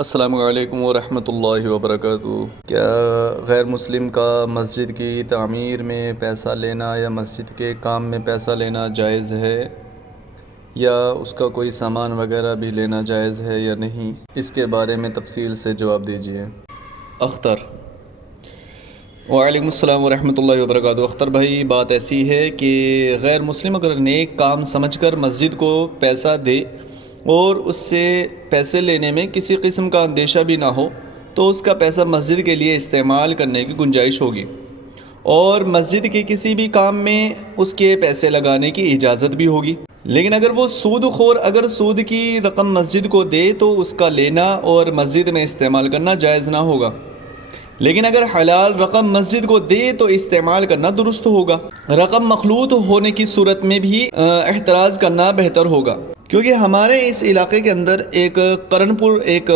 السلام علیکم ورحمۃ اللہ وبرکاتہ۔ کیا غیر مسلم کا مسجد کی تعمیر میں پیسہ لینا یا مسجد کے کام میں پیسہ لینا جائز ہے، یا اس کا کوئی سامان وغیرہ بھی لینا جائز ہے یا نہیں؟ اس کے بارے میں تفصیل سے جواب دیجیے۔ اختر: وعلیکم السلام ورحمۃ اللہ وبرکاتہ۔ اختر بھائی، بات ایسی ہے کہ غیر مسلم اگر نیک کام سمجھ کر مسجد کو پیسہ دے اور اس سے پیسے لینے میں کسی قسم کا اندیشہ بھی نہ ہو تو اس کا پیسہ مسجد کے لیے استعمال کرنے کی گنجائش ہوگی، اور مسجد کے کسی بھی کام میں اس کے پیسے لگانے کی اجازت بھی ہوگی۔ لیکن اگر وہ سود خور اگر سود کی رقم مسجد کو دے تو اس کا لینا اور مسجد میں استعمال کرنا جائز نہ ہوگا، لیکن اگر حلال رقم مسجد کو دے تو استعمال کرنا درست ہوگا۔ رقم مخلوط ہونے کی صورت میں بھی احتراز کرنا بہتر ہوگا، کیونکہ ہمارے اس علاقے کے اندر ایک کرنپور ایک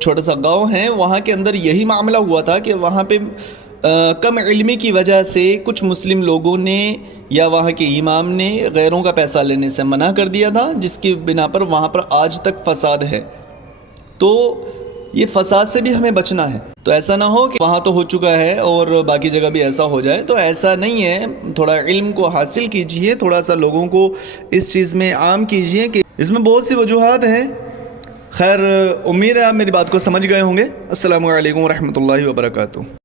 چھوٹا سا گاؤں ہے، وہاں کے اندر یہی معاملہ ہوا تھا کہ وہاں پہ کم علمی کی وجہ سے کچھ مسلم لوگوں نے یا وہاں کے امام نے غیروں کا پیسہ لینے سے منع کر دیا تھا، جس کی بنا پر وہاں پر آج تک فساد ہے۔ تو یہ فساد سے بھی ہمیں بچنا ہے، تو ایسا نہ ہو کہ وہاں تو ہو چکا ہے اور باقی جگہ بھی ایسا ہو جائے، تو ایسا نہیں ہے۔ تھوڑا علم کو حاصل کیجئے، تھوڑا سا لوگوں کو اس چیز میں عام کیجئے کہ اس میں بہت سی وجوہات ہیں۔ خیر، امید ہے آپ میری بات کو سمجھ گئے ہوں گے۔ السلام علیکم ورحمۃ اللہ وبرکاتہ۔